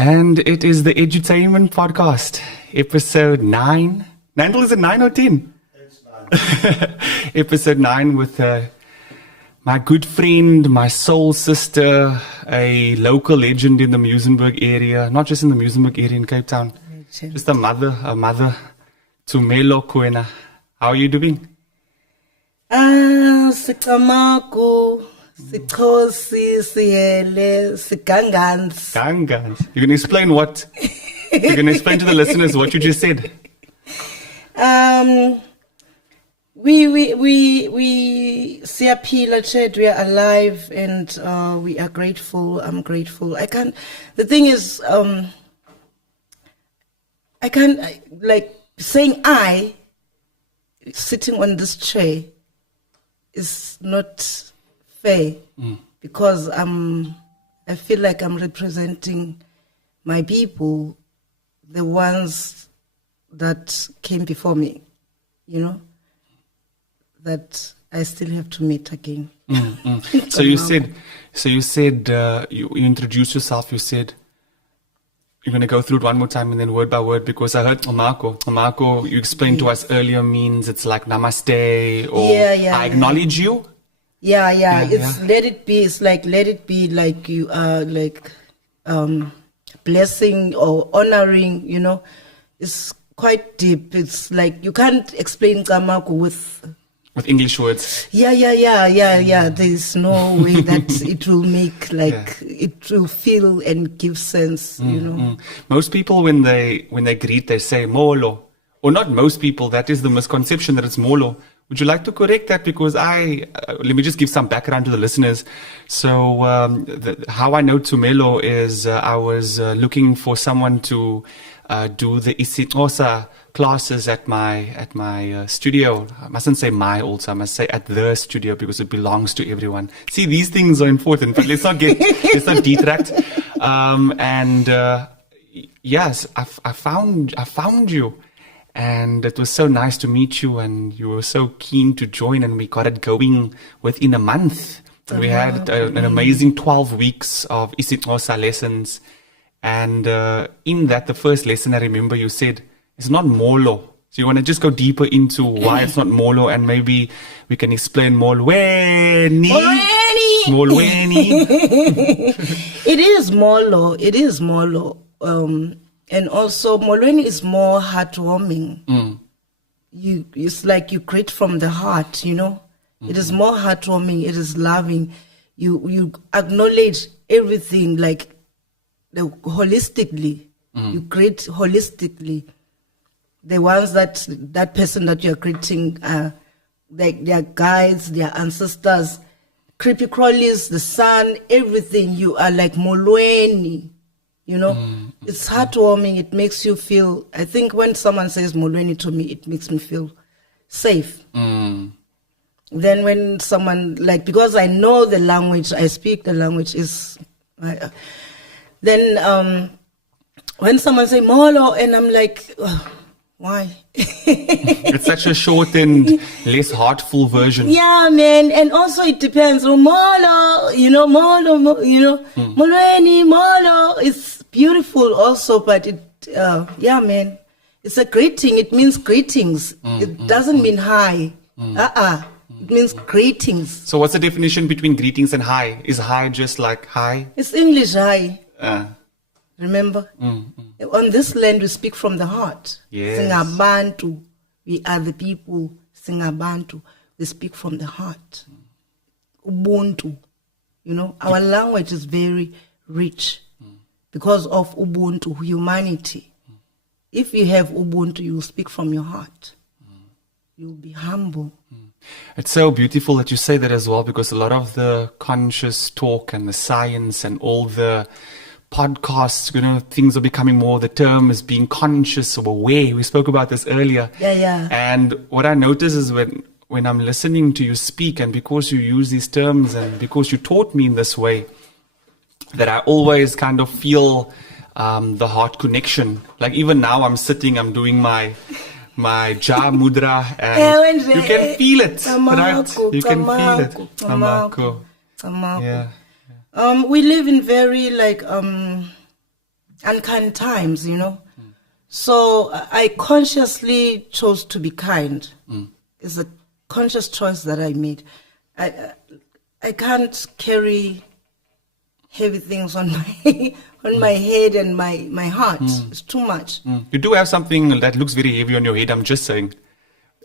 And it is the Edutainment podcast, episode 9. Nandel, is it 9 or 10? It's 9. Episode 9 with my good friend, my soul sister, a local legend in the Muizenberg area, not just in the Muizenberg area in Cape Town, just a mother, Tumelo, Kuena. How are you doing? Sikamako, Sikosi, Siele, Sikangans. Gangans. You can explain what? You can explain to the listeners what you just said. We siyaphila chat, we are alive and we are grateful. I'm grateful. The thing is, I can't, like saying I sitting on this chair is not fair because I feel like I'm representing my people, the ones that came before me, you know, that I still have to meet again. So you said, you introduced yourself, you said, you're going to go through it one more time and then word by word, because I heard Amako, you explained to us earlier means it's like namaste or I acknowledge you. Yeah. Let it be. It's like, let it be like you are like blessing or honoring, you know. It's quite deep. It's like you can't explain Kamako with English words. Yeah. There's no way that it will make it will feel and give sense, you know. Most people when they greet, they say molo. Or not most people, that is the misconception that it's molo. Would you like to correct that? Because let me just give some background to the listeners. So how I know Tumelo is I was looking for someone to do the isiXhosa classes at my studio. I mustn't say my also, I must say at the studio because it belongs to everyone. See, these things are important, but let's not detract. Yes, I found you. And it was so nice to meet you, and you were so keen to join, and we got it going within a month. And we had an amazing 12 weeks of isiXhosa lessons. And in that, the first lesson I remember you said, it's not molo. So you want to just go deeper into why it's not molo, and maybe we can explain molweni. It is molo. And also, molweni is more heartwarming. It's like you greet from the heart, you know. It is more heartwarming. It is loving. You acknowledge everything, like holistically. You greet holistically. The ones that person that you're greeting, like their guides, their ancestors, creepy crawlies, the sun, everything. You are like molweni. You know, it's heartwarming. It makes you feel, I think when someone says molweni to me, it makes me feel safe. Then when someone, like, because I know the language, I speak the language, then when someone say molo, and I'm like, why? It's such a short and less heartful version. Yeah, man. And also it depends. Molo, molweni, molo. It's beautiful also, but man. It's a greeting. It means greetings. It doesn't mean hi. It means greetings. So what's the definition between greetings and hi? Is hi just like hi? It's English hi. Remember? On this land, we speak from the heart. Yes. Singabantu. We are the people. Singabantu. We speak from the heart. Ubuntu. You know, our language is very rich because of Ubuntu, humanity. If you have Ubuntu, you will speak from your heart. You will be humble. It's so beautiful that you say that as well, because a lot of the conscious talk and the science and all the podcasts, you know, things are becoming more, the term is being conscious or aware. We spoke about this earlier. Yeah. And what I notice is when I'm listening to you speak, and because you use these terms and because you taught me in this way, that I always kind of feel the heart connection. Like even now I'm sitting, I'm doing my jaw mudra, and you can feel it, right? You can feel it. Tamako. Yeah. We live in very unkind times, So I consciously chose to be kind. It's a conscious choice that I made. I can't carry heavy things on my on my head and my heart. It's too much. You do have something that looks very heavy on your head, I'm just saying.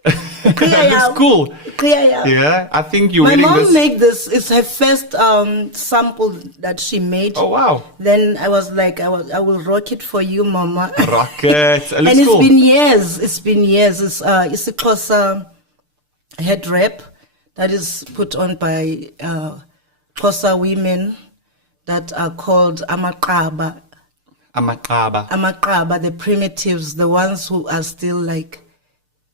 That looks cool. Yeah. Yeah, I think you're My wearing mom this. made this. It's her first sample that she made. Oh, wow. Then I was like, I will rock it for you, Mama. Rocket. It And looks it's cool. been years. It's been years. It's a Xhosa head wrap that is put on by Xhosa women that are called amaqaba. Amaqaba. Amaqaba, the primitives, the ones who are still like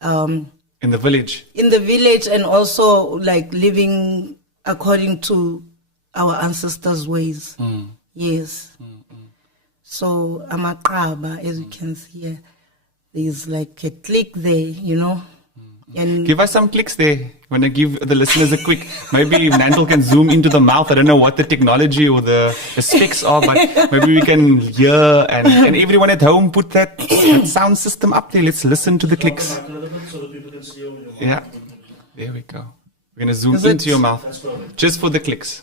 In the village. in the village and also like living according to our ancestors' ways. Yes. So amaqaba, as you can see here, there's like a click there, And Give us some clicks there. You want to give the listeners a quick, maybe Nantel can zoom into the mouth. I don't know what the technology or the specs are, but maybe we can hear and everyone at home put that sound system up there. Let's listen to the clicks. So that people can see over your mouth. Yeah. There we go. We're going to zoom Is it- into your mouth That's perfect. just for the clicks.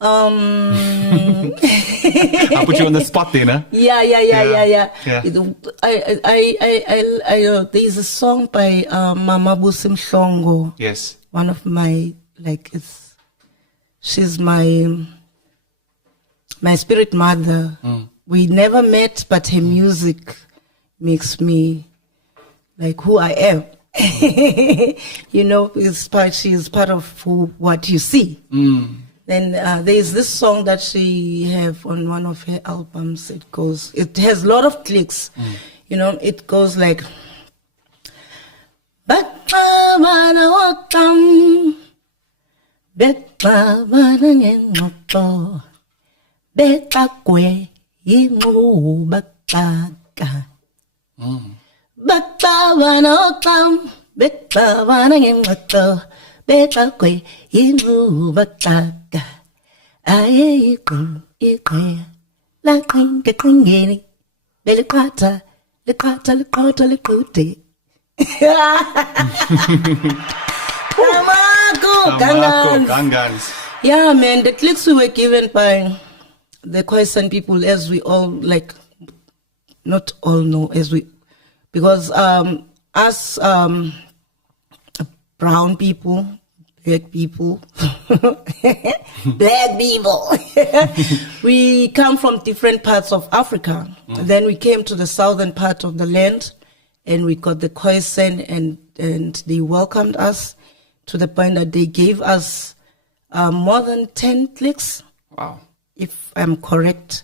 um I'll put you on the spot there, no? yeah. Yeah. There's a song by Mama Busim Shongo. Yes. One of my she's my spirit mother. We never met, but her music makes me like who I am. She's part of what you see. Then there's this song that she have on one of her albums. It has a lot of clicks. It goes like Baqabana waqam Baqabana ngengqoqo Beqaqwe inqubaqaqa Baqabana waqam Baqabana ngengqoqo Beqaqwe inqubaqaqa Ayiqu iqhe laqinga qingeni Beliqatha liqute Amako, Gangans. Yeah, man, the clicks we were given by the Khoisan people, as we all not all know, because us brown people, black people, we come from different parts of Africa. Then we came to the southern part of the land, and we got the Khoisan, and they welcomed us to the point that they gave us more than 10 clicks, Wow. if I'm correct,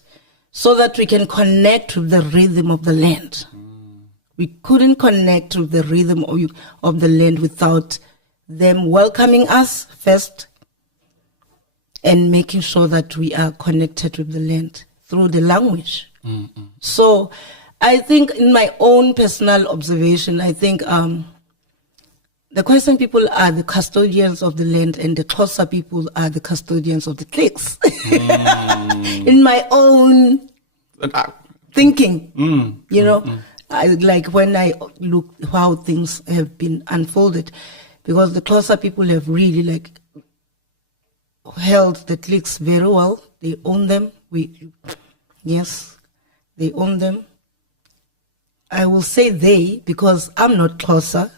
so that we can connect with the rhythm of the land. We couldn't connect with the rhythm of the land without them welcoming us first and making sure that we are connected with the land through the language. So I think in my own personal observation, I think the Khoisan people are the custodians of the land and the Xhosa people are the custodians of the clicks. In my own thinking, I like when I look how things have been unfolded, because the Xhosa people have really held the clicks very well. They own them. Yes, they own them. I will say they because I'm not Xhosa.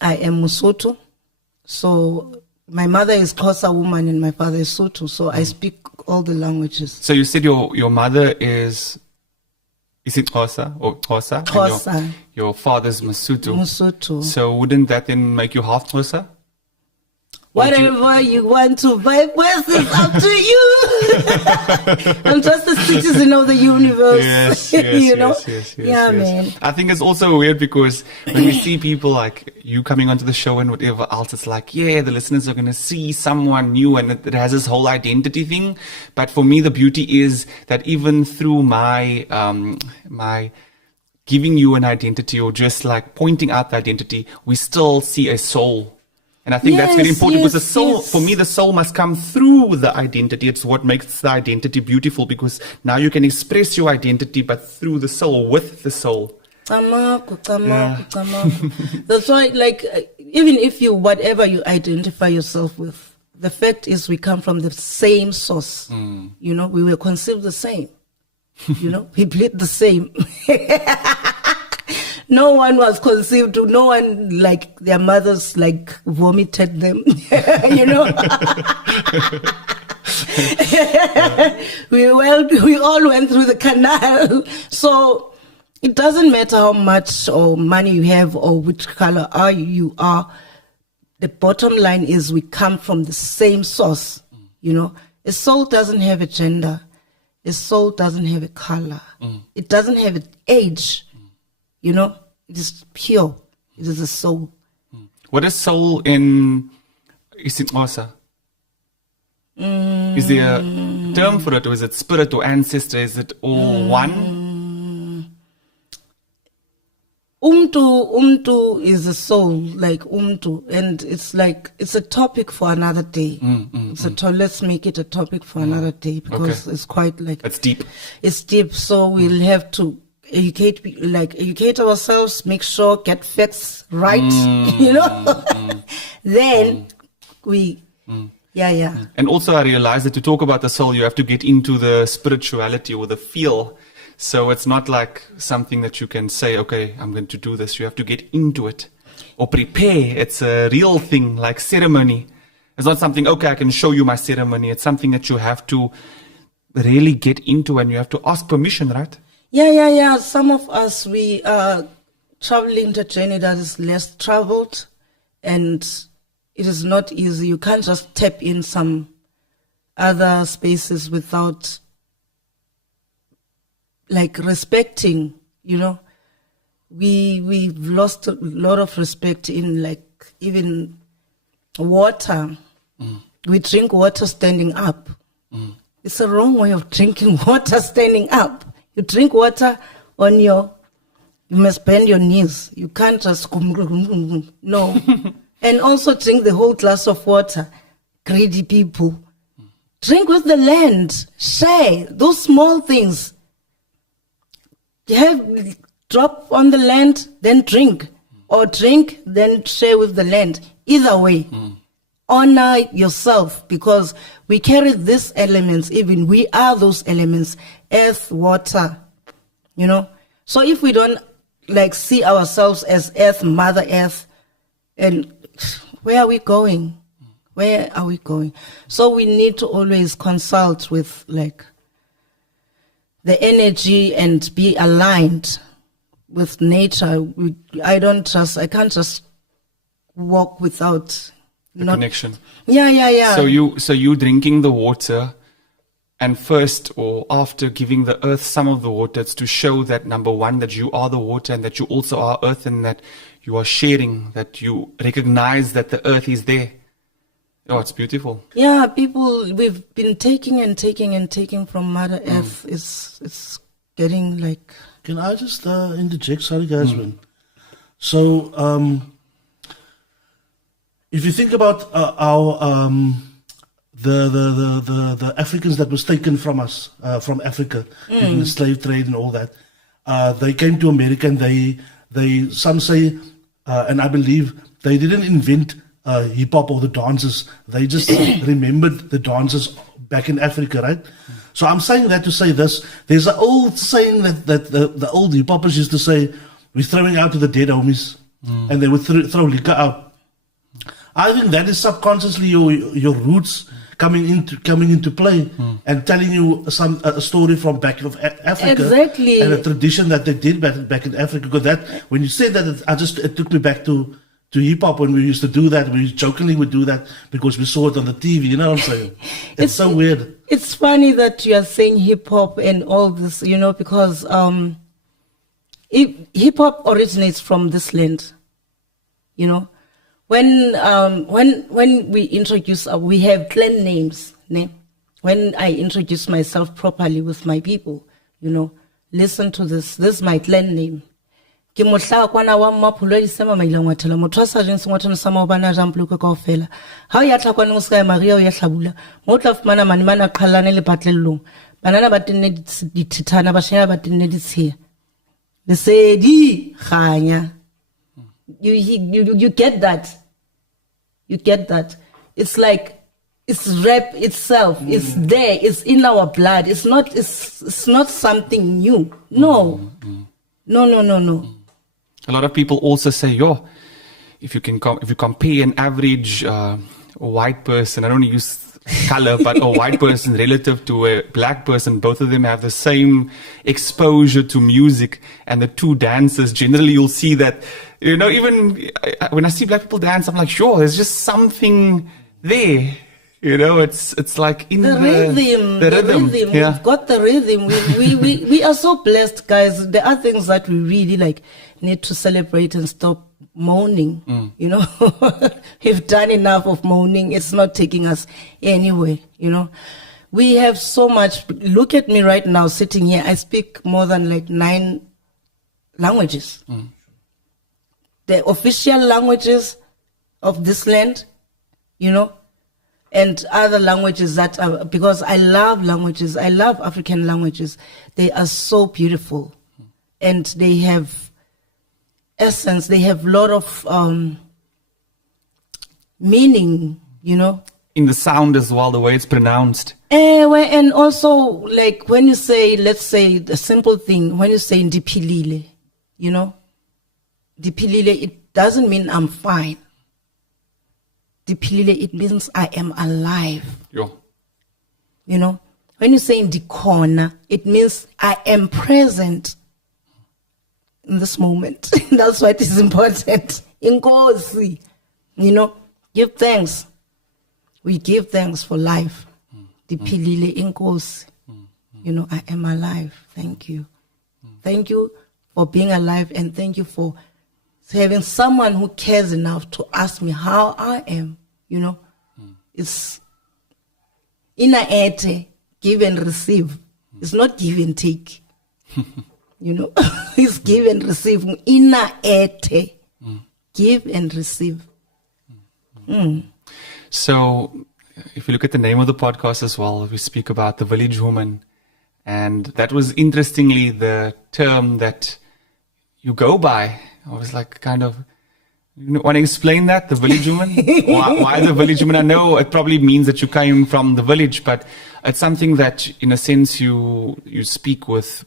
I am Mosotho. So my mother is Xhosa woman and my father is Sotho. So I speak all the languages. So you said your mother is it Xhosa or Xhosa? And Xhosa. Your father's Mosotho. Mosotho. So wouldn't that then make you half Xhosa? Whatever you want to vibe with is up to you. I'm just a citizen of the universe. Yes, Yeah, man. I think it's also weird because when we see people like you coming onto the show and whatever else, it's like, yeah, the listeners are going to see someone new and it has this whole identity thing. But for me, the beauty is that even through my giving you an identity or just like pointing out the identity, we still see a soul And I think that's very Yes, important because the yes, soul, yes. for me, the soul must come through the identity. It's what makes the identity beautiful because now you can express your identity, but through the soul, with the soul. Camaku. That's why, like, even if you, whatever you identify yourself with, the fact is we come from the same source. You know, we were conceived the same. You know, we bleed the same. No one was conceived, no one, like, their mothers, like, vomited them. You know? We all went through the canal. So it doesn't matter how much or money you have or which color you are. The bottom line is we come from the same source. You know, a soul doesn't have a gender. A soul doesn't have a color. It doesn't have an age. You know, it is pure. It is a soul. What is soul in Xhosa? Is there a term for it, or is it spirit or ancestor? Is it all one? Umtu is a soul, like umtu, and it's like it's a topic for another day. Let's make it a topic for another day because it's quite like It's deep. It's deep, so we'll have to educate ourselves, make sure get facts right, you know. Then we. Yeah. And also I realize that to talk about the soul, you have to get into the spirituality or the feel. So it's not like something that you can say, okay, I'm going to do this. You have to get into it or prepare. It's a real thing, like ceremony. It's not something, okay, I can show you my ceremony. It's something that you have to really get into and you have to ask permission, right? Yeah. Some of us, we are traveling the journey that is less traveled, and it is not easy. You can't just tap in some other spaces without, like, respecting, you know. We've lost a lot of respect in, like, even water. We drink water standing up. It's a wrong way of drinking water standing up. You drink water you must bend your knees. You can't just, no. And also drink the whole glass of water. Greedy people. Drink with the land. Share those small things. Drop on the land, then drink. Or drink, then share with the land. Either way. Honor yourself, because we carry these elements. Even we are those elements. Earth, water. You know. So if we don't, like, see ourselves as Earth, Mother Earth, and where are we going? Where are we going? So we need to always consult with, like, the energy and be aligned with nature. I can't just walk without The connection. Yeah. So you drinking the water, and first or after giving the earth some of the water, it's to show that, number one, that you are the water and that you also are earth, and that you are sharing, that you recognize that the earth is there. Oh, it's beautiful. Yeah, we've been taking from Mother Earth. It's getting like... Can I just interject? Sorry, guys. So, if you think about the Africans that was taken from us, from Africa, in the slave trade and all that, they came to America, and they some say, and I believe they didn't invent hip hop or the dances. They just remembered the dances back in Africa, right? So I'm saying that to say this. There's an old saying that the old hip hoppers used to say, "We're throwing out to the dead homies," and they would throw liquor out. I think that is subconsciously your roots coming into play and telling you a story from back of Africa, exactly, and a tradition that they did back in Africa. Because that, when you said that, it took me back to hip hop when we used to do that. We jokingly would do that because we saw it on the TV. You know what I'm saying? It's so weird. It's funny that you are saying hip hop and all this, you know, because hip hop originates from this land, you know. When we introduce, we have clan names. When I introduce myself properly with my people, you know, listen to this. This is my clan name. ke mohla kwana wa mmaphulo di sema maila ngwathela motho a sa jeng sengwathana sa mao bana jang ploke kaofela ha o ya tlhakwana o se ka Maria o ya hlabula mo tla fumana manimana qhallane le patlellong banana ba tenne dithithana ba shena ba tenne ditshiya lesedi khanya you get that it's like it's rap itself it's there it's in our blood it's not something new no. A lot of people also say, if you compare an average white person, I don't use color, but a white person relative to a black person, both of them have the same exposure to music, and the two dancers, generally you'll see that, even when I see black people dance, I'm like, sure, there's just something there. It's like in the rhythm. Yeah. We've got the rhythm. We are so blessed, guys. There are things that we really need to celebrate and stop moaning. We've done enough of moaning. It's not taking us anywhere. We have so much. Look at me right now, sitting here. I speak more than 9 languages. The official languages of this land, and other languages that are, because I love languages, I love African languages. They are so beautiful. And they have essence, they have a lot of meaning, In the sound as well, the way it's pronounced. And also, when you say, let's say, the simple thing, when you say Ndipilile, Ndipilile, it doesn't mean I'm fine. Dipilile, it means I am alive. Yeah. When you say Ndikona, it means I am present in this moment. That's why it is important. Inkosi, give thanks. We give thanks for life. Dipilile inkosi. I am alive. Thank you. Thank you for being alive, and thank you for having someone who cares enough to ask me how I am, It's ina ete, give and receive. It's not give and take, It's give and receive. Ina ete, give and receive. So, if you look at the name of the podcast as well, we speak about the village woman, and that was interestingly the term that you go by. I was want to explain that, the village woman? why the village woman? I know it probably means that you came from the village, but it's something that, in a sense, you speak with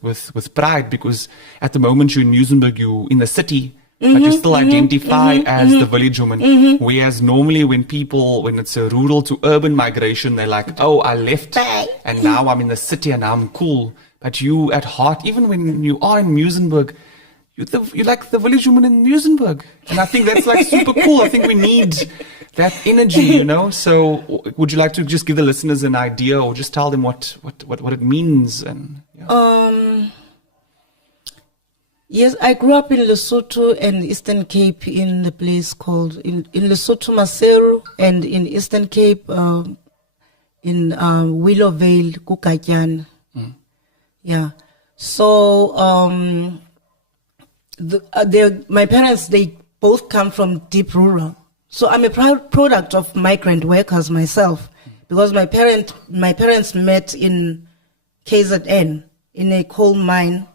pride, because at the moment you're in Muizenberg, you're in the city, but you still identify as the village woman. Whereas normally when it's a rural to urban migration, they're like, oh, I left and now I'm in the city and I'm cool. But you at heart, even when you are in Muizenberg, you're like the village woman in Muizenberg. And I think that's super cool. I think we need that energy, So would you like to just give the listeners an idea, or just tell them what it means? And yes, I grew up in Lesotho and Eastern Cape, in the place called, in Lesotho, Maseru, and in Eastern Cape, in Willowvale, Kukatyan. Yeah. So, my parents, they both come from deep rural. So I'm a proud product of migrant workers myself, because my parents met in KZN, in a coal mine,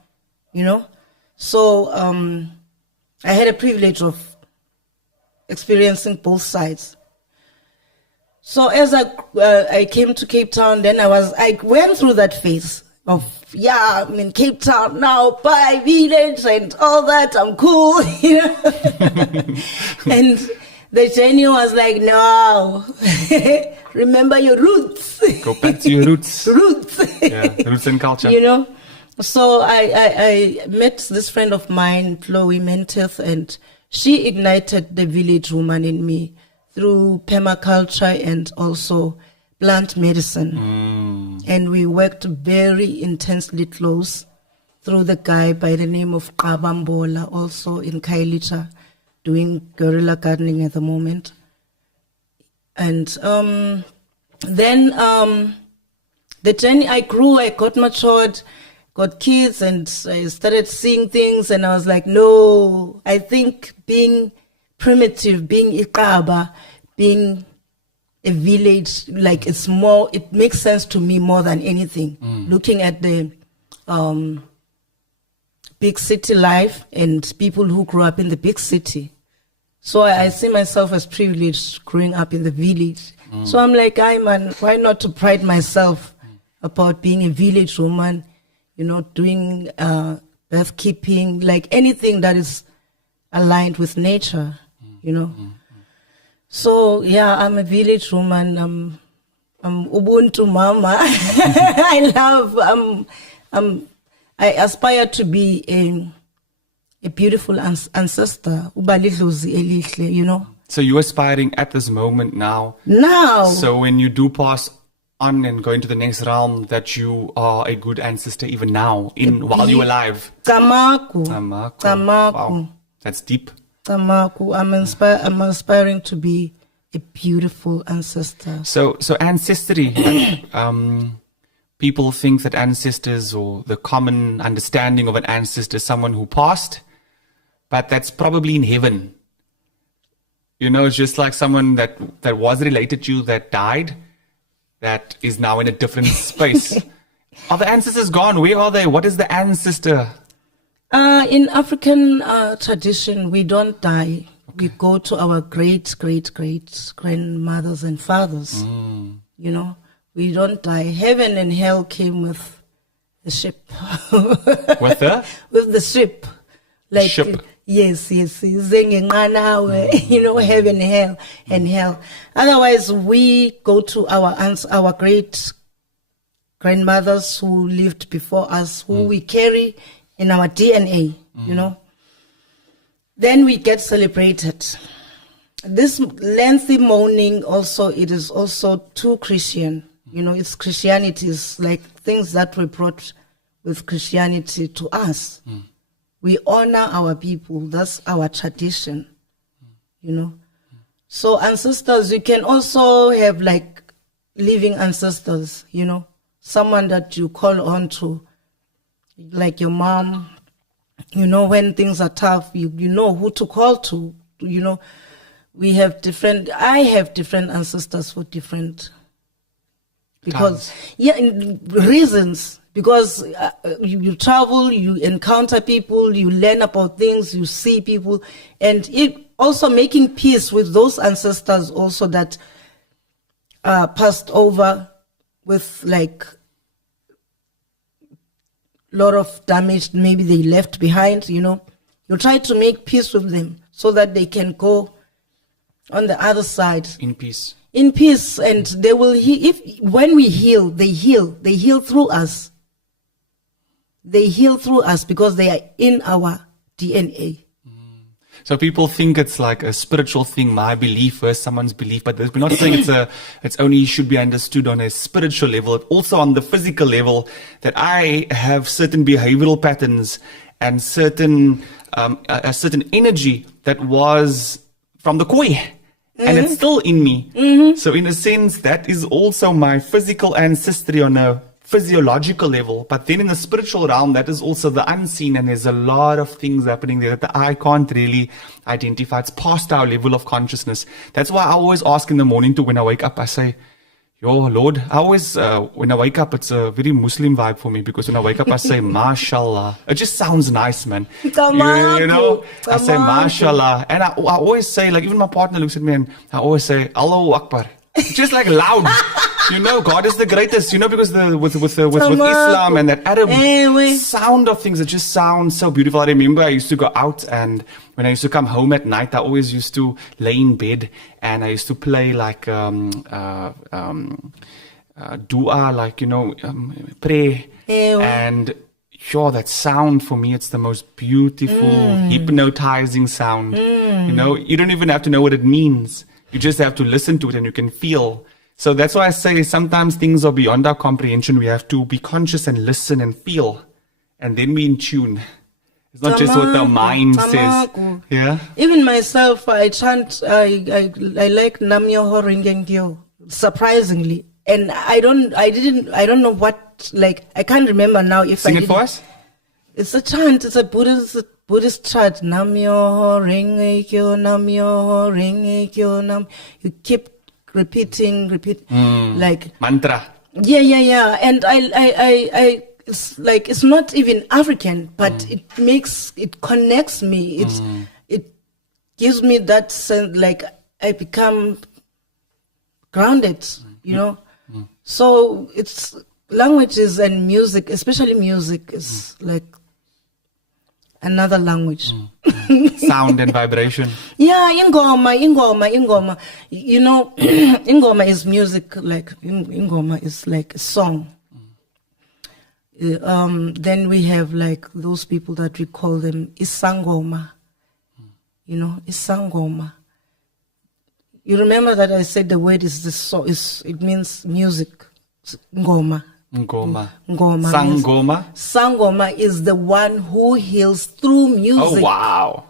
So I had a privilege of experiencing both sides. So as I came to Cape Town, then I went through that phase of, I'm in Cape Town now, bye village and all that, I'm cool, And the journey was like, no, remember your roots. Go back to your roots. Yeah, roots and culture. So I met this friend of mine, Chloe Menteth, and she ignited the village woman in me through permaculture and also plant medicine. And we worked very intensely close through the guy by the name of Kabambola, also in Kailicha, doing guerrilla gardening at the moment. And then the journey, I grew, I got matured, got kids and I started seeing things and I was like, no, I think being primitive, being Iqaba, being a village, like it makes sense to me more than anything. Looking at the big city life and people who grew up in the big city. So I see myself as privileged growing up in the village. So I'm like, man, why not to pride myself about being a village woman, doing birth keeping, like anything that is aligned with nature, So yeah, I'm a village woman. I'm Ubuntu mama. I aspire to be a beautiful ancestor. So you're aspiring at this moment now. Now. So when you do pass on and go into the next realm, that you are a good ancestor even now, while you're alive. Tamaku. Wow, that's deep. Tamaku. I'm aspiring to be a beautiful ancestor. So ancestry. People think that ancestors, or the common understanding of an ancestor, is someone who passed, but that's probably in heaven. It's just like someone that was related to you that died, that is now in a different space. Are the ancestors gone? Where are they? What is the ancestor? In African tradition, we don't die. Okay. We go to our great grandmothers and fathers. We don't die. Heaven and hell came with the ship. With the? With the ship. Like ship. Yes. Heaven, hell, and hell. Otherwise, we go to our great grandmothers who lived before us, who we carry in our DNA, Then we get celebrated. This lengthy mourning also, it is also too Christian. It's Christianity, is like things that were brought with Christianity to us. We honor our people. That's our tradition, So ancestors, you can also have like living ancestors, someone that you call on to, like your mom, when things are tough, you know who to call to, I have different ancestors for different, because, reasons, because you travel, you encounter people, you learn about things, you see people, and it also making peace with those ancestors also that passed over with like lot of damage maybe they left behind, you try to make peace with them so that they can go on the other side in peace, and they will when we heal, they heal through us. They heal through us because they are in our DNA. So people think it's like a spiritual thing, my belief versus someone's belief, but we're not saying it's only should be understood on a spiritual level, also on the physical level, that I have certain behavioral patterns and certain a certain energy that was from the koi, and it's still in me. So in a sense, that is also my physical ancestry on a physiological level, but then in the spiritual realm, that is also the unseen, and there's a lot of things happening there that the eye can't really identify. It's past our level of consciousness. That's why I always ask in the morning when I wake up, I say, Yo, Lord, I always, when I wake up, it's a very Muslim vibe for me, because when I wake up, I say, Mashallah. It just sounds nice, man. I say, Mashallah. And I always say, like, even my partner looks at me and I always say, Allahu Akbar. Just like loud. God is the greatest, because with Islam and that Arab sound of things, it just sounds so beautiful. I remember I used to go out, and when I used to come home at night, I always used to lay in bed and I used to play like dua, like, pray. And sure, that sound for me, it's the most beautiful, hypnotizing sound. You don't even have to know what it means. You just have to listen to it and you can feel. So that's why I say sometimes things are beyond our comprehension. We have to be conscious and listen and feel. And then we in tune. It's not just what the mind says. Yeah. Even myself, I chant, I like Namyo Horengengyo, surprisingly, and I don't know what, like, I can't remember now if Sing I it for us. It's a chant. It's a Buddhist chant. Namyo Renge Kyo, Namyo Renge Kyo, Nam. You keep repeating, like Mantra. yeah. And I it's like, it's not even African, but it connects me. It gives me that sense, like I become grounded, you know. So it's languages and music, especially music, is like another language. Sound and vibration. Yeah, ingoma. You know, ingoma is music, like ingoma is like a song. Then we have like those people that we call them isangoma. You know, isangoma. You remember that I said the word is the so it means music. Ngoma. Ngoma. Ngoma. Sangoma is the one who heals through music. Oh, wow.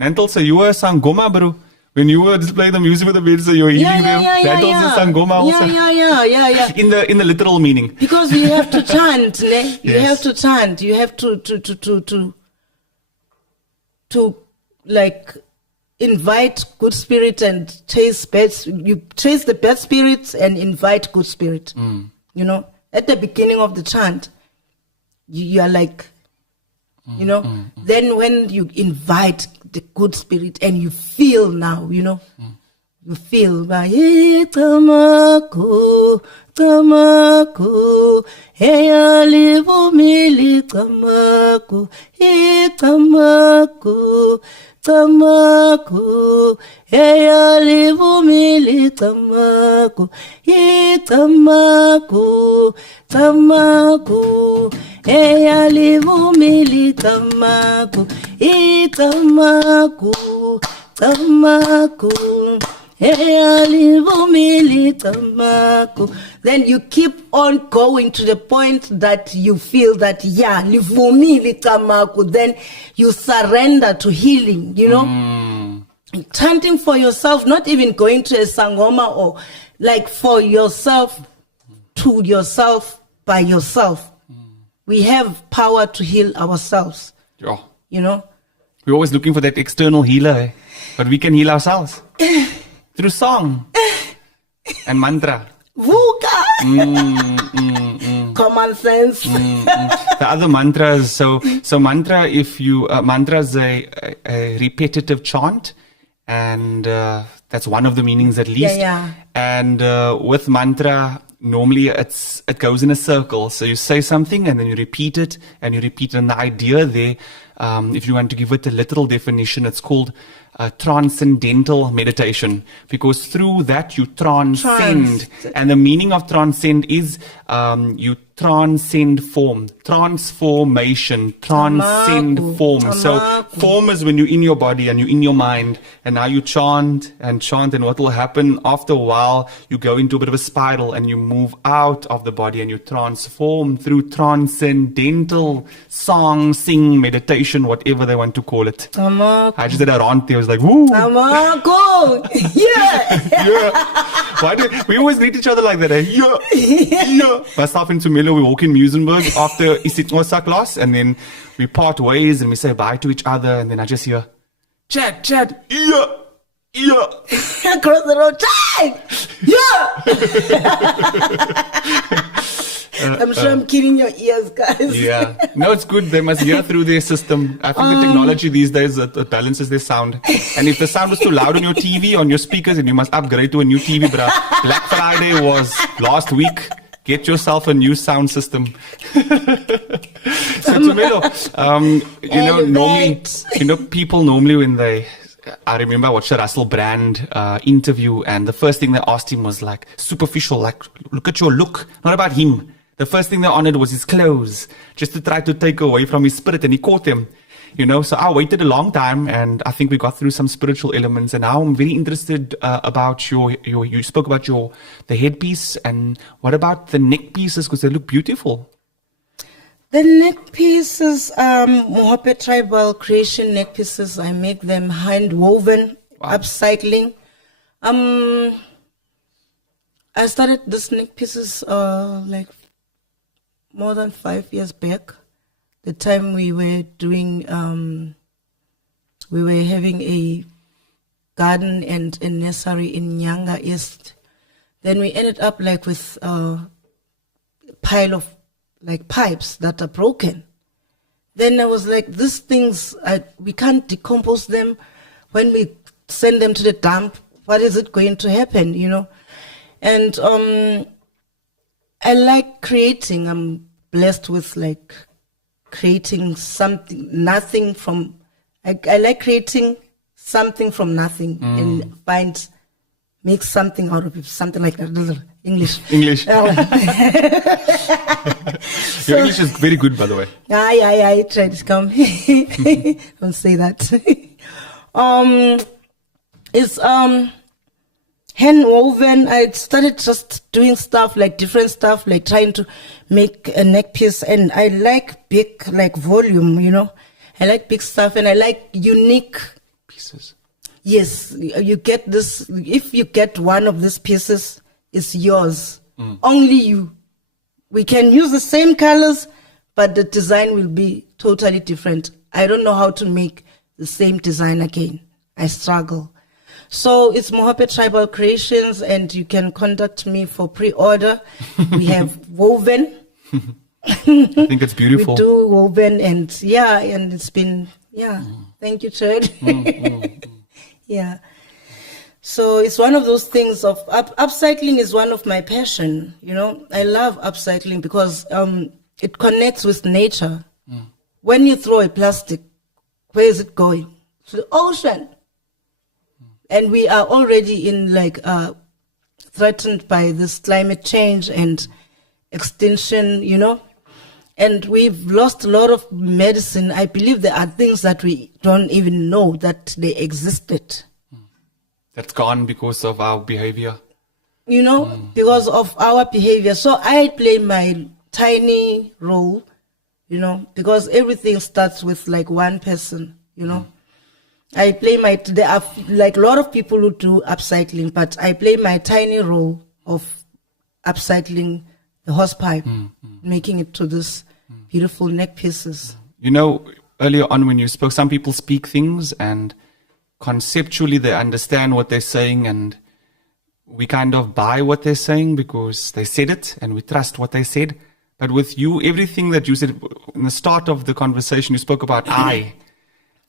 Nantel, so you were a Sangoma, bro. When you were just playing the music with the birds, so you were healing them. That was a Sangoma also. Yeah. In the literal meaning. Because you have to chant, ne? You Yes. have to chant. You have to like invite good spirit and chase bad. You chase the bad spirits and invite good spirit. You know, at the beginning of the chant, you are like, you know. Then when you invite the good spirit and you feel now, you know, you feel by Tamaku, Heya Livumili Tamaku, Tamaku, Heya Livumili Tamaku, Tamaku, Heya Livumili Tamaku, Tamaku. Then you keep on going to the point that you feel that, yeah, livumili tamaku. Then you surrender to healing, you know. Chanting for yourself, not even going to a sangoma, or like for yourself, to yourself, by yourself. We have power to heal ourselves, Yeah. you know. We're always looking for that external healer, but we can heal ourselves. Through song and mantra. Vuka! Common sense. The other mantras, so mantra, if you, mantra is a repetitive chant, and that's one of the meanings at least. Yeah. And with mantra, normally it goes in a circle. So you say something and then you repeat it, and the idea there, if you want to give it a literal definition, it's called transcendental meditation, because through that you transcend. And the meaning of transcend is you transcend form, transformation, transcend form. So form is when you're in your body and you're in your mind, and now you chant, and what will happen after a while, you go into a bit of a spiral and you move out of the body and you transform through transcendental song, sing, meditation, whatever they want to call it. I just did a rant there. I was like, woo! Tamako! Yeah! Why we always greet each other like that, eh? Yeah. Myself and Tumelo, we walk in Musenberg after Isitnosa class, and then we part ways and we say bye to each other, and then I just hear, Chad, yeah. Across the road, yeah! I'm sure I'm killing your ears, guys. Yeah. No, it's good. They must hear through their system. I think the technology these days it balances their sound. And if the sound was too loud on your TV, on your speakers, then you must upgrade to a new TV, bruh. Black Friday was last week. Get yourself a new sound system. So, Tumelo, people normally when I remember I watched a Russell Brand interview, and the first thing they asked him was like superficial, like, look at your look, not about him. The first thing they honored was his clothes, just to try to take away from his spirit, and he caught them. So I waited a long time, and I think we got through some spiritual elements, and now I'm very interested about you spoke about the headpiece, and what about the neck pieces, because they look beautiful. The neck pieces, Mohope Tribal Creation neck pieces, I make them hand woven, upcycling. I started this neck pieces like more than 5 years back. The time we were doing, we were having a garden and a nursery in Nyanga East. Then we ended up like with a pile of like pipes that are broken. Then I was like, these things, we can't decompose them. When we send them to the dump, what is it going to happen, you know? And I like creating. I'm blessed with like creating something, nothing from, I like creating something from nothing and make something out of it, something like that. English. Your English is very good, by the way. I tried to come. Don't say that. It's hand woven. I started just doing stuff like different stuff, like trying to make a neck piece, and I like big, like volume, you know. I like big stuff, and I like unique Pieces. Yes, you get this. If you get one of these pieces, it's yours. Only you. We can use the same colors, but the design will be totally different. I don't know how to make the same design again. I struggle. So it's Mohape Tribal Creations, and you can contact me for pre-order. We have woven. I think it's beautiful. We do woven, and it's been, Thank you, Chad. Yeah. So it's one of those things of upcycling is one of my passion. You know, I love upcycling because it connects with nature. When you throw a plastic, where is it going? To the ocean. And we are already in like threatened by this climate change and extinction, you know. And we've lost a lot of medicine. I believe there are things that we don't even know that they existed. That's gone because of our behavior. You know, because of our behavior. So I play my tiny role, you know, because everything starts with like one person, you know. I play there are like a lot of people who do upcycling, but I play my tiny role of upcycling the horsepipe, making it to this beautiful neck pieces. You know, earlier on when you spoke, some people speak things and conceptually they understand what they're saying, and we kind of buy what they're saying because they said it and we trust what they said. But with you, everything that you said in the start of the conversation, you spoke about I,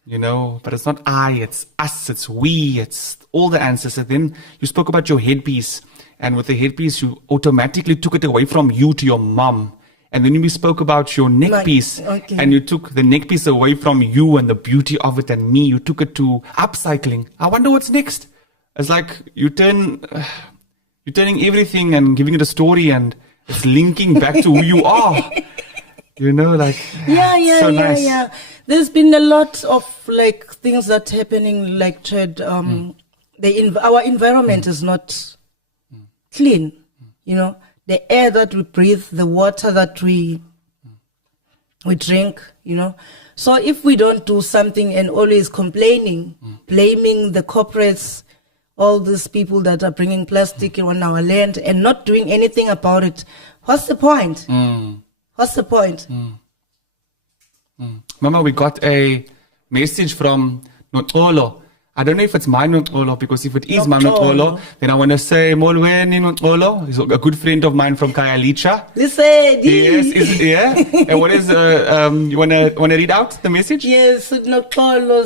you know, but it's not I, it's us, it's we, it's all the answers. And then you spoke about your headpiece, and with the headpiece, you automatically took it away from you to your mom. And then we spoke about your neck piece, and you took the neck piece away from you and the beauty of it and me. You took it to upcycling. I wonder what's next. It's like you're turning everything and giving it a story, and it's linking back to who you are. You know, like nice. There's been a lot of like things that happening, like Chad. Our environment is not clean, you know. The air that we breathe, the water that we drink, you know. So if we don't do something and always complaining, blaming the corporates, all these people that are bringing plastic on our land and not doing anything about it, what's the point? What's the point? Mama, we got a message from Notolo. I don't know if it's my Notolo, because if it is my Notolo, then I want to say Molweni Notolo. He's a good friend of mine from Khayelitsha. Yes, And what is you wanna read out the message? Yes, Notolo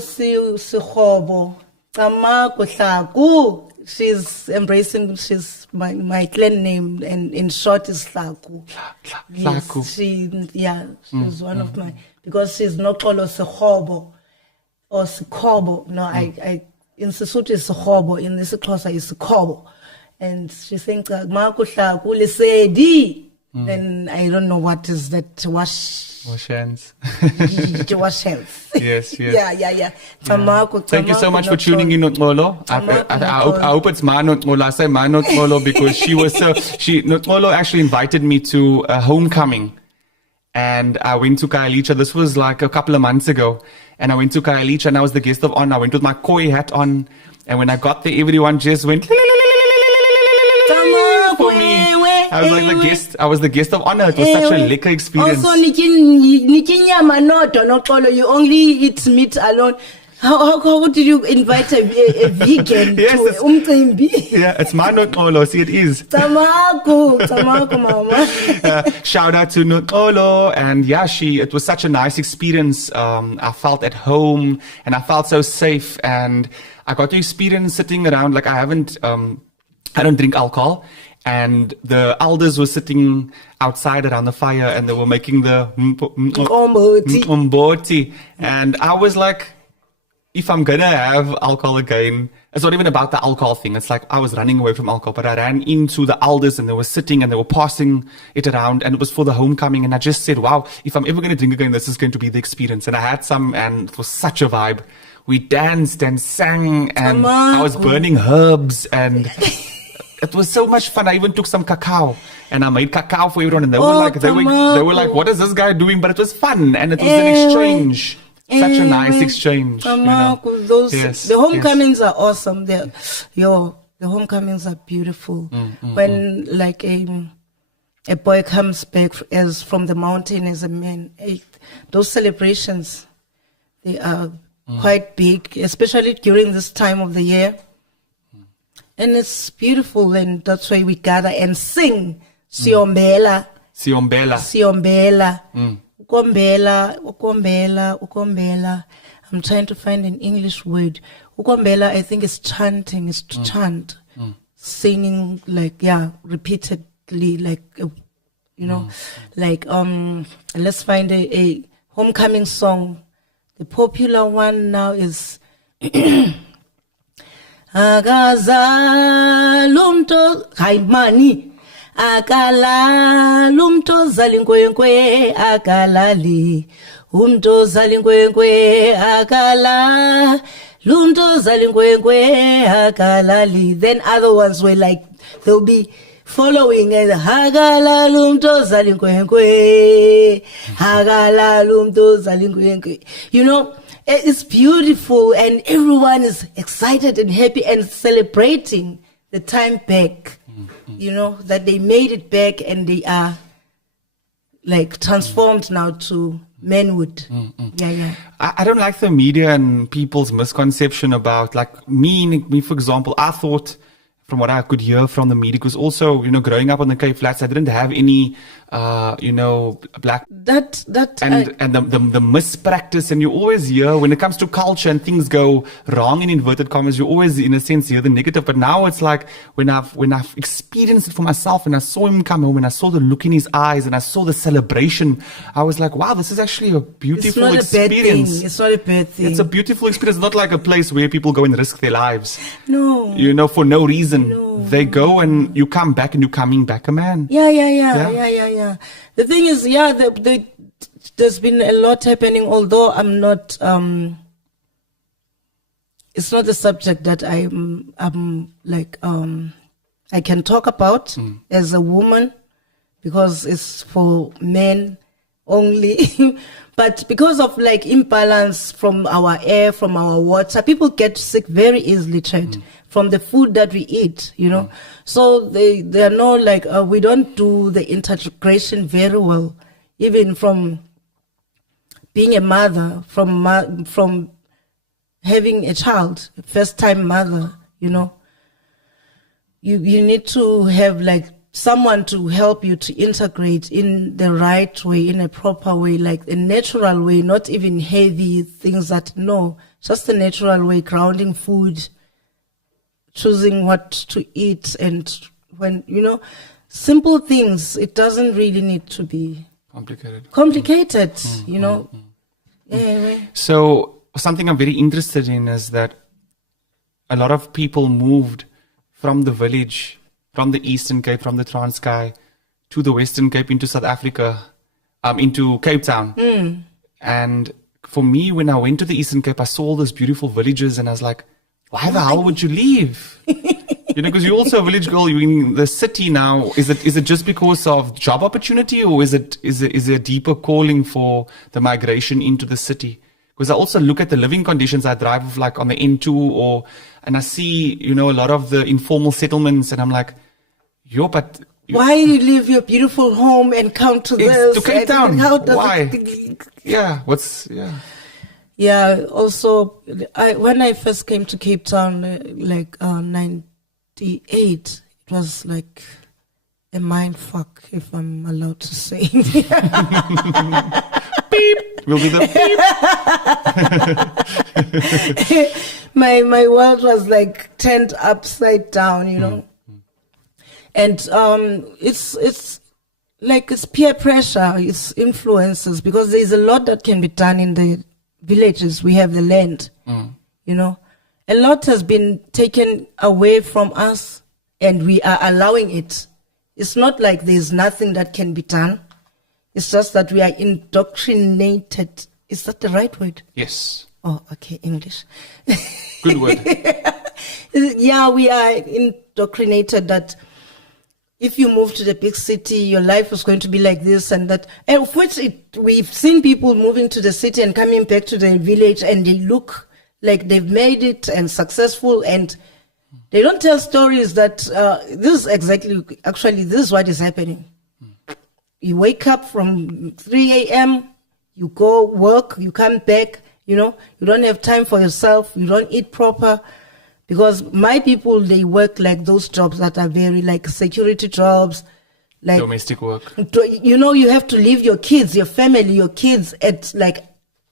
Sikhobo. Tamaku. She's embracing. She's my clan name, and in short is Tlaku. Yes, she's one of my, because she's Notolo Sikhobo. Or Sikhobo. No, I in Sesotho is Sikhobo, in this Xhosa is Sikhobo. And she thinks Makutla Kulesedi. Then I don't know what is that wash hands. Wash hands. Yes. Yeah. Thank you so much for tuning in, Notolo. I hope it's my Notolo. I say my Notolo because Notolo actually invited me to a homecoming. And I went to Khayelitsha. This was like a couple of months ago. And I went to Khayelitsha and I was the guest of honor. I went with my koi hat on. And when I got there, everyone just went for I was like the guest. I was the guest of honor. It was such a lekker experience. Also, nikinyama no donokolo. You only eat meat alone. How did you invite a vegan Yes, to umcimbi? Yeah, it's my Nokolo. See, it is. Tamako, mama. Shout out to Nokolo. And yeah, it was such a nice experience. I felt at home and I felt so safe. And I got to experience sitting around, like I don't drink alcohol. And the elders were sitting outside around the fire and they were making the mkomboti. And I was like, if I'm gonna have alcohol again, it's not even about the alcohol thing. It's like I was running away from alcohol, but I ran into the elders and they were sitting and they were passing it around and it was for the homecoming. And I just said, wow, if I'm ever going to drink again, this is going to be the experience. And I had some and it was such a vibe. We danced and sang and I was burning herbs and it was so much fun. I even took some cacao and I made cacao for everyone and they were like, what is this guy doing? But it was fun and it was an exchange. Such a nice exchange. You know? The homecomings are awesome. The homecomings are beautiful. When like a boy comes back as from the mountain as a man, those celebrations, they are quite big, especially during this time of the year. And it's beautiful, and that's why we gather and sing Siombela. Ukombela. I'm trying to find an English word. Ukombela, I think is chanting, is to chant. Singing repeatedly, let's find a homecoming song. The popular one now is Agazalumto Haimani. Akala lumto zalinkwenkwe akalali umto zalinkwenkwe akala lumto zalinkwenkwe akalali. Then other ones were like they'll be following and hagala lumto zalinkwenkwe hagala lumto zalinkwenkwe. You know, it's beautiful and everyone is excited and happy and celebrating the time back. You know, that they made it back and they are like transformed now to manhood. Yeah. I don't like the media and people's misconception about like me, for example. I thought from what I could hear from the media, because also, you know, growing up on the Cape Flats, I didn't have any, black. And the mispractice, and you always hear when it comes to culture and things go wrong in inverted commas, you always, in a sense, hear the negative. But now it's like when I've experienced it for myself, and I saw him come home, and I saw the look in his eyes, and I saw the celebration, I was like, wow, this is actually a beautiful experience. It's not a bad thing. It's a beautiful experience. It's not like a place where people go and risk their lives. No. You know, for no reason. No. They go and you come back and you're coming back a man. Yeah. The thing is, there's been a lot happening, although I'm not, it's not a subject that I can talk about as a woman, because it's for men only. But because of like imbalance from our air, from our water, people get sick very easily, Trent, from the food that we eat, you know. So they are no we don't do the integration very well, even from being a mother, from having a child, first time mother, you know. You need to have like someone to help you to integrate in the right way, in a proper way, like a natural way, not even heavy things just a natural way, grounding food, choosing what to eat, and when, you know, simple things. It doesn't really need to be complicated, you know. Anyway. So something I'm very interested in is that a lot of people moved from the village, from the Eastern Cape, from the Transkei, to the Western Cape, into South Africa, into Cape Town. And for me, when I went to the Eastern Cape, I saw all those beautiful villages, and I was like, why the hell would you leave? You know, because you're also a village girl. You're in the city now. Is it just because of job opportunity, or is there a deeper calling for the migration into the city? Because I also look at the living conditions. I drive like on the N2 and I see, you know, a lot of the informal settlements, and I'm like, but Why you leave your beautiful home and come to this? To Cape Town. And how does Why? it, Yeah. yeah. Also, when I first came to Cape Town, 98, it was like a mind fuck, if I'm allowed to say. Beep. Will be the beep. My world was like turned upside down, you know. And it's like it's peer pressure, it's influences, because there's a lot that can be done in the villages. We have the land, you know. A lot has been taken away from us, and we are allowing it. It's not like there's nothing that can be done. It's just that we are indoctrinated. Is that the right word? Yes. Oh, okay, English. Good word. Yeah, we are indoctrinated that if you move to the big city, your life is going to be like this and that. And of which we've seen people moving to the city and coming back to the village, and they look like they've made it and successful, and they don't tell stories that this is what is happening. You wake up from 3 a.m., you go work, you come back, you know, you don't have time for yourself, you don't eat proper. Because my people, they work like those jobs that are very like security jobs. Like Domestic work. You know, you have to leave your kids, your family, your kids at like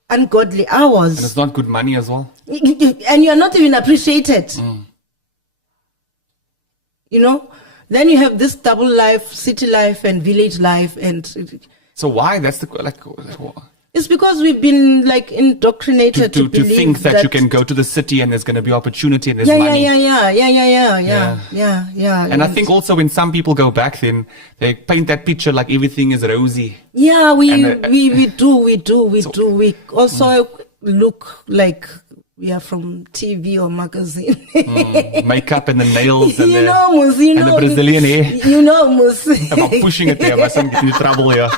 ungodly hours. And it's not good money as well. And you're not even appreciated. You know? Then you have this double life, city life and village life. And So why? That's the it's because we've been like indoctrinated to to believe think that you can go to the city and there's going to be opportunity and there's yeah, money. Yeah. And I think also when some people go back, then they paint that picture like everything is rosy. Yeah, we do. So- We also look like we are from TV or magazine. Makeup and the nails and, you know, and the Brazilian hair. You know, Mus. I'm pushing it there, but I'm getting into trouble here.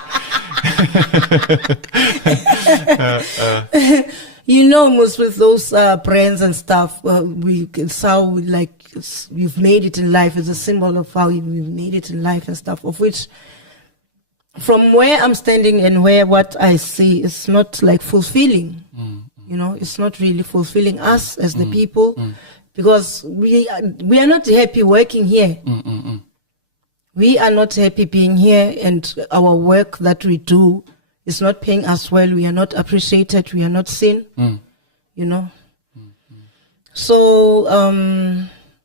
You know, Mus, with those brands and stuff, it's how we've made it in life. It's a symbol of how we've made it in life and stuff, of which from where I'm standing and what I see is not like fulfilling. You know, it's not really fulfilling us as the people, because we are not happy working here. We are not happy being here, and our work that we do is not paying us well. We are not appreciated. We are not seen. You know. So,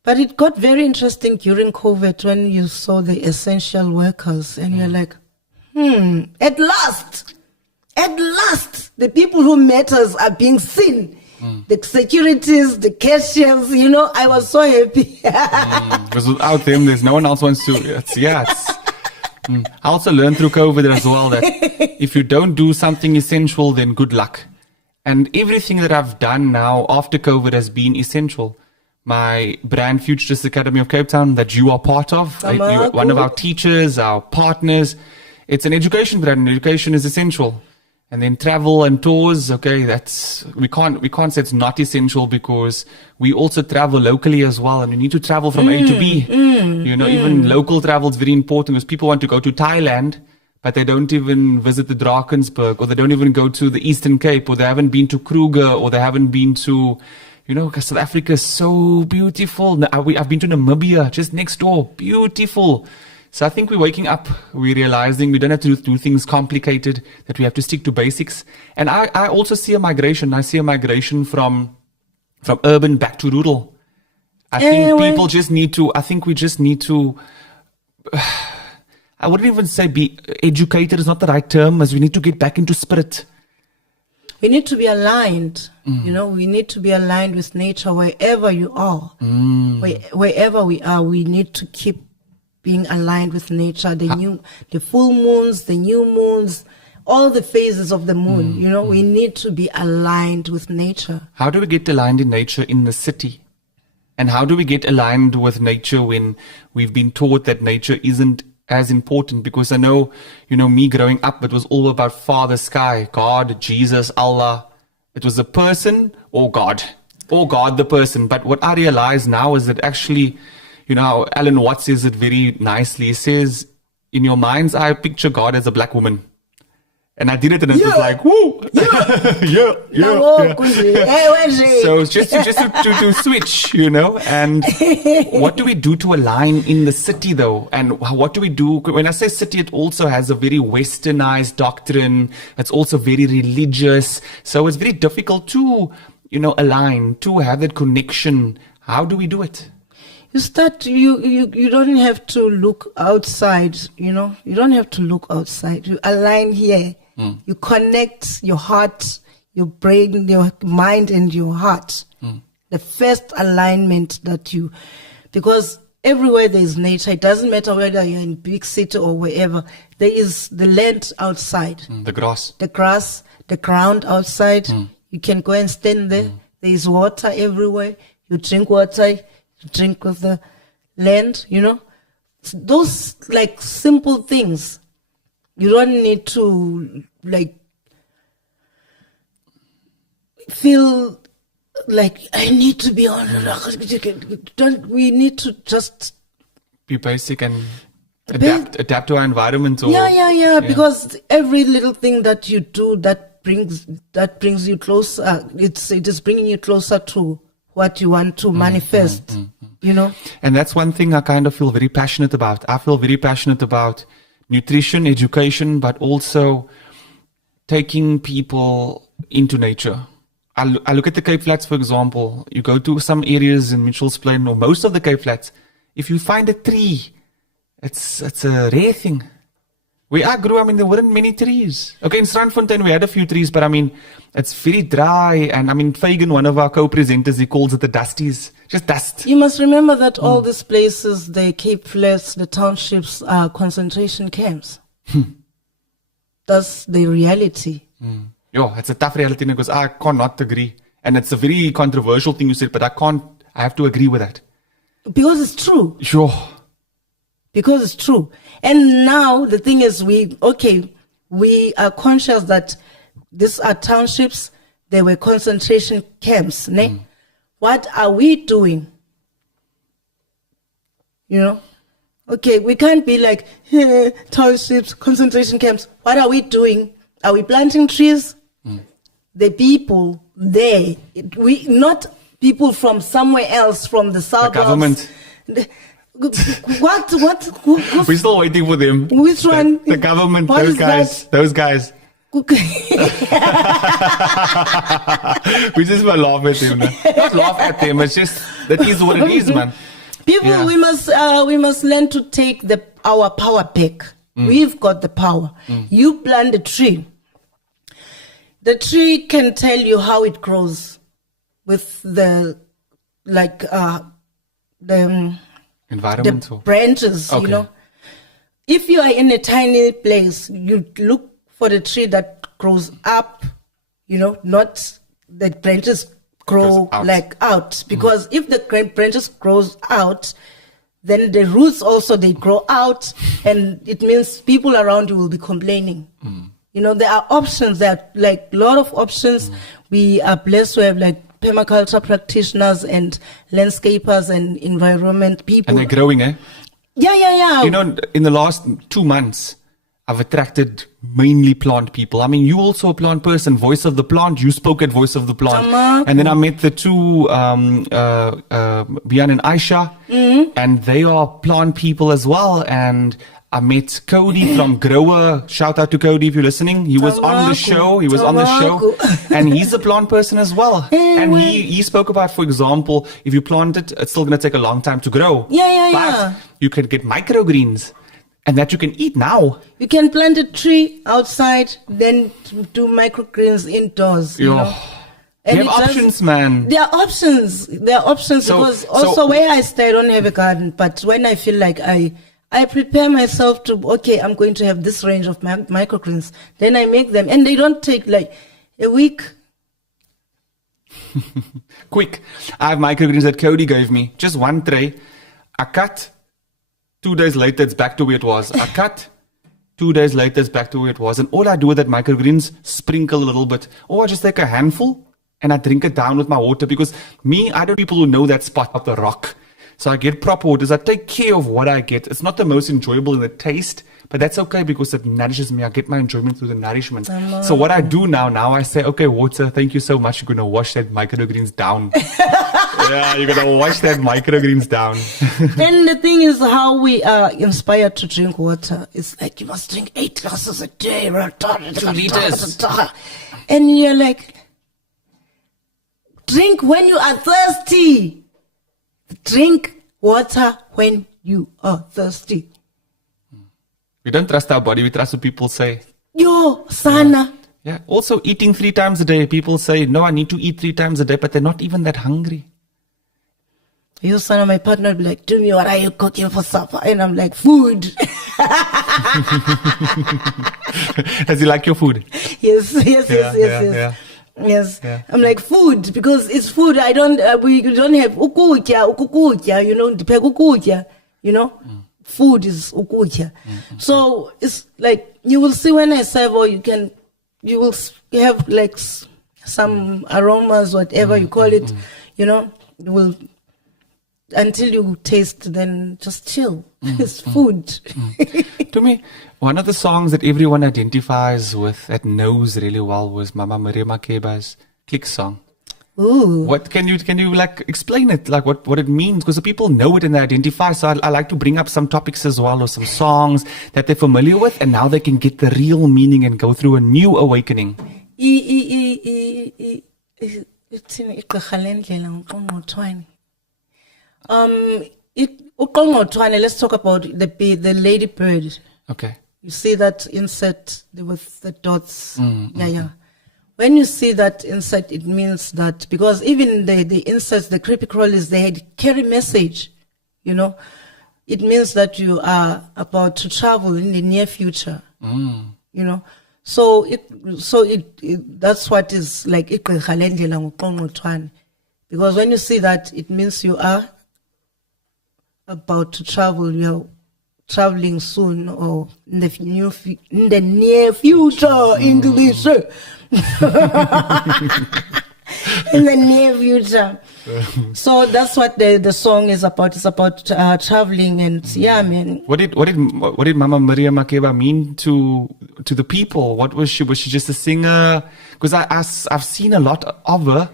but it got very interesting during COVID when you saw the essential workers, and you're like, at last, the people who matters are being seen. The securities, the cashiers, you know, I was so happy. Because without them, there's no one else wants to. I also learned through COVID as well that if you don't do something essential, then good luck. And everything that I've done now after COVID has been essential. My brand Futurist Academy of Cape Town that you are part of, you're one of our teachers, our partners. It's an education brand, and education is essential. And then travel and tours, okay, we can't say it's not essential, because we also travel locally as well, and we need to travel from A to B. Even local travel is very important, because people want to go to Thailand, but they don't even visit the Drakensberg, or they don't even go to the Eastern Cape, or they haven't been to Kruger, or they haven't been to, because South Africa is so beautiful. I've been to Namibia, just next door, beautiful. So I think we're waking up, we're realizing we don't have to do things complicated, that we have to stick to basics. And I also see a migration. I see a migration from urban back to rural. I think people just need to, I wouldn't even say be educated is not the right term, as we need to get back into spirit. We need to be aligned. We need to be aligned with nature wherever you are. Wherever we are, we need to keep being aligned with nature, the full moons, the new moons, all the phases of the moon. We need to be aligned with nature. How do we get aligned in nature in the city? And how do we get aligned with nature when we've been taught that nature isn't as important? Because I know, me growing up, it was all about Father Sky, God, Jesus, Allah. It was a person or God the person. But what I realize now is that actually, You know, Alan Watts says it very nicely. He says, in your mind's eye, picture God as a black woman. And I did it, and it was like, woo! So it's just to switch, you know. And what do we do to align in the city, though? And what do we do? When I say city, it also has a very westernized doctrine. It's also very religious. So it's very difficult to, you know, align, to have that connection. How do we do it? You start, you don't have to look outside, you know. You don't have to look outside. You align here. You connect your heart, your brain, your mind, and your heart. The first alignment because everywhere there is nature. It doesn't matter whether you're in big city or wherever. There is the land outside. The grass, the ground outside. You can go and stand there. There is water everywhere. You drink water. You drink with the land, you know. Those like simple things. You don't need to like feel like I need to be on. We need to just be basic and adapt to our environment. Yeah. Because every little thing that you do that brings you closer. It is bringing you closer to what you want to manifest. You know. And that's one thing I kind of feel very passionate about. I feel very passionate about nutrition, education, but also taking people into nature. I look at the Cape Flats, for example. You go to some areas in Mitchell's Plain, or most of the Cape Flats. If you find a tree, it's a rare thing. Where I grew, I mean, there weren't many trees. Okay, in Strandfontein, we had a few trees, but I mean, it's very dry. And I mean, Fagan, one of our co-presenters, he calls it the dusties. Just dust. You must remember that all these places, the Cape Flats, the townships, are concentration camps. That's the reality. Yeah, it's a tough reality because I cannot agree. And it's a very controversial thing you said, but I have to agree with that. Because it's true. Sure. Because it's true. And now the thing is, we are conscious that these are townships, they were concentration camps. Ne? What are we doing? You know? Okay, we can't be like, townships, concentration camps. What are we doing? Are we planting trees? The people there, not people from somewhere else, from the suburbs. The government. What? We're still waiting for them. Which one? The government, What those is guys. that? Those guys. We just want to laugh at them. Not laugh at them. It's just, that is what it is, man. People, Yeah. we must learn to take our power back. We've got the power. You plant a tree. The tree can tell you how it grows with the Environment. the branches, Okay. you know. If you are in a tiny place, you look for the tree that grows up, you know, not the branches grow Goes out. out. Because if the branches grows out, then the roots also, they grow out, and it means people around you will be complaining. You know, there are options, there are like a lot of options. We are blessed to have like permaculture practitioners and landscapers and environment people. And they're growing, eh? Yeah. You know, in the last 2 months, I've attracted mainly plant people. I mean, you also a plant person, Voice of the Plant. You spoke at Voice of the Plant. And then I met the two, Bian and Aisha, and they are plant people as well. And I met Cody from Grower. Shout out to Cody if you're listening. He was on the show. And he's a plant person as well. And he spoke about, for example, if you plant it, it's still going to take a long time to grow. But you can get microgreens. And that you can eat now. You can plant a tree outside, then do microgreens indoors. You know? And you have options, man. There are options. Because also where I stay, I don't have a garden. But when I feel like I prepare myself to, okay, I'm going to have this range of microgreens, then I make them. And they don't take like a week. Quick. I have microgreens that Cody gave me. Just one tray. I cut. 2 days later, it's back to where it was. I cut. 2 days later, it's back to where it was. And all I do with that microgreens, sprinkle a little bit. Or I just take a handful and I drink it down with my water. Because I don't people who know that spot up the rock. So I get proper waters. I take care of what I get. It's not the most enjoyable in the taste, but that's okay because it nourishes me. I get my enjoyment through the nourishment. So what I do now I say, okay, water, thank you so much. You're going to wash that microgreens down. Yeah, you're going to wash that microgreens down. And the thing is how we are inspired to drink water. It's like you must drink 8 glasses a day. 2 liters. And you're like, drink when you are thirsty. Drink water when you are thirsty. We don't trust our body. We trust what people say. Yo, sana. Yeah. Also, eating 3 times a day. People say, no, I need to eat 3 times a day, but they're not even that hungry. Yo, sana, my partner will be like, tell me, what are you cooking for supper? And I'm like, food. Does he like your food? Yes. Yeah. Yes, Yeah. I'm like food because it's food. We don't have ukutya, you know, ukutya, you know. Food is ukutya. So it's like you will see when I serve, or you will have like some aromas, whatever you call it, you know. You will until you taste, then just chill. It's food. To me, one of the songs that everyone identifies with, that knows really well, was Mama Maria Makeba's Click song. Ooh. What can you like explain it, like what it means? Because the people know it and they identify. So I like to bring up some topics as well, or some songs that they're familiar with, and now they can get the real meaning and go through a new awakening. Let's talk about the ladybird. Okay. You see that insect with the dots. Yeah. When you see that insect, it means that, because even the insects, the creepy crawlies, they carry message, you know. It means that you are about to travel in the near future, you know. So that's what is like. Because when you see that, it means you are about to travel. You're traveling soon, or in the near future, English. In the near future. So that's what the song is about. It's about traveling, and yeah, man. What did Mama Maria Makeba mean to the people? What was she? Was she just a singer? Because I've seen a lot of her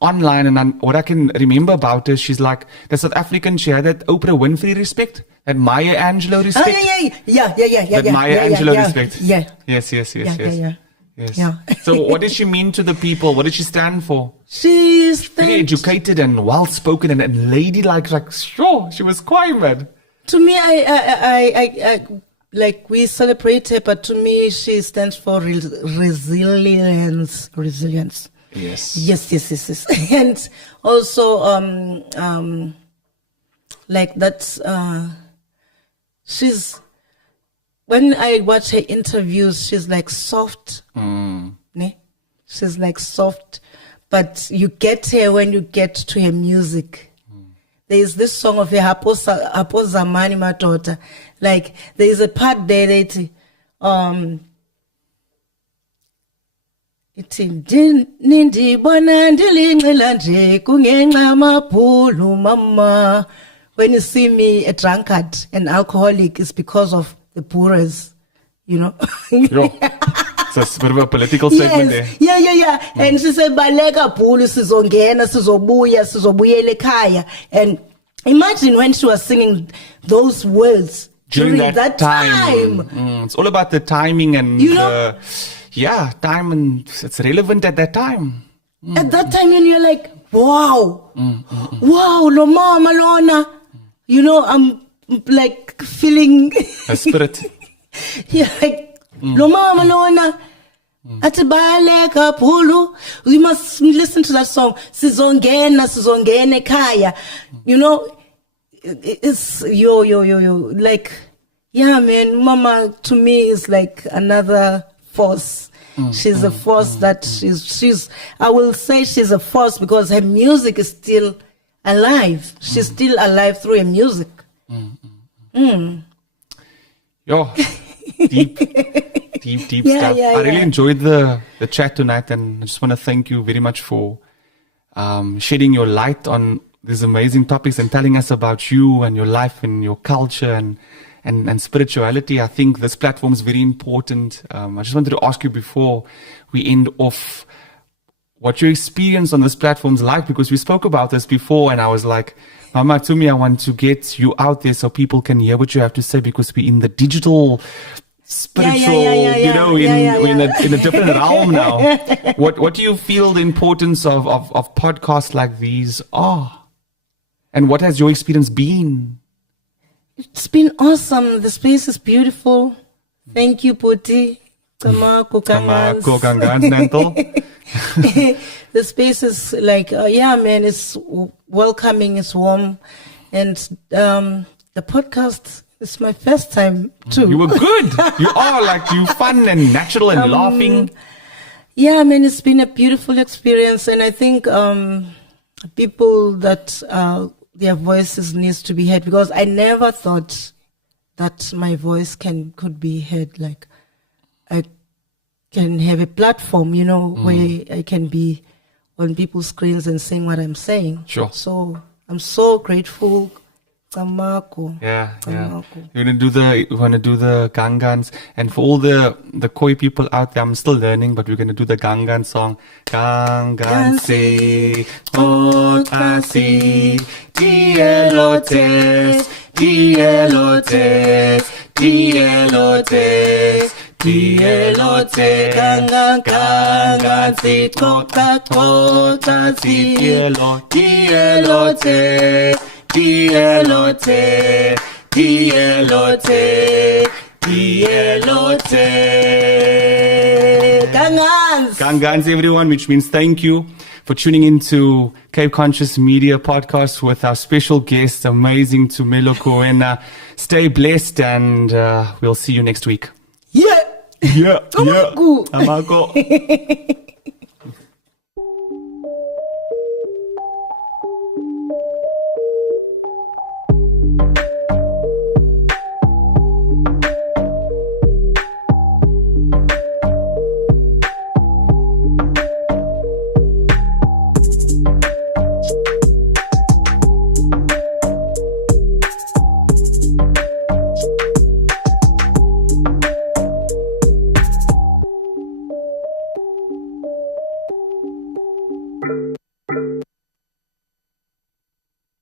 online, and what I can remember about her, she's like the South African. She had that Oprah Winfrey respect, that Maya Angelou respect. Yeah. That Maya Angelou respect. Yeah. Yes. Yes. Yeah. So what did she mean to the people? What did she stand for? She's Very educated and well-spoken and ladylike. Like, sure, she was quiet, man. To me, I like, we celebrate her, but to me, she stands for resilience. Yes. And also, like that's, she's, when I watch her interviews, she's like soft. Ne? She's like soft, but you get her when you get to her music. There is this song of her, Hapo Zamani Matota. Like, there is a part there that, Nindi bona ndilingcila nje kungenxa mabhulu mama. When you see me a drunkard, an alcoholic, it's because of the Boers, you know. So it's a bit of a political statement there. Yeah. And she said, baleka bhulu sizongena sizobuyela ekhaya. And imagine when she was singing those words during that time. It's all about the timing and, you know, time, and it's relevant at that time. At that time, when you're like, wow, lo mama lona, you know, I'm like feeling a spirit. Yeah, like lo mama lona, atibaleka bhulu. We must listen to that song. Sizongena ekhaya. You know, it's yo. Like, yeah, man, mama to me is like another force. She's a force that she's I will say she's a force because her music is still alive. She's still alive through her music. Yo, deep stuff. I really enjoyed the chat tonight, and I just want to thank you very much for shedding your light on these amazing topics and telling us about you and your life and your culture and spirituality. I think this platform is very important. I just wanted to ask you before we end off what your experience on this platform is like, because we spoke about this before and I was like, Mama, to me, I want to get you out there so people can hear what you have to say, because we're in the digital spiritual, in a different realm now. What do you feel the importance of podcasts like these are? And what has your experience been? It's been awesome. The space is beautiful. Thank you, Puti. Tamako Kangans, Nanto. The space is like, man, it's welcoming, it's warm. And the podcast is my first time too. You were good. You are you fun and natural and laughing. Yeah, man, it's been a beautiful experience. And I think people that their voices needs to be heard, because I never thought that my voice could be heard. Like I can have a platform, where I can be on people's screens and saying what I'm saying. Sure. So I'm so grateful. Kamako. Yeah. You wanna do the Gangans, and for all the Khoi people out there, I'm still learning, but we're gonna do the Gangan song. Gangan se otasi dielotes dielotes dielotes dielote gangan gangan si kota kota si dielote dielote dielote dielote gangans everyone, which means thank you for tuning into Cape Conscious Media Podcast with our special guest, amazing Tumelo Kuena. Stay blessed, and we'll see you next week. Yeah. Amako.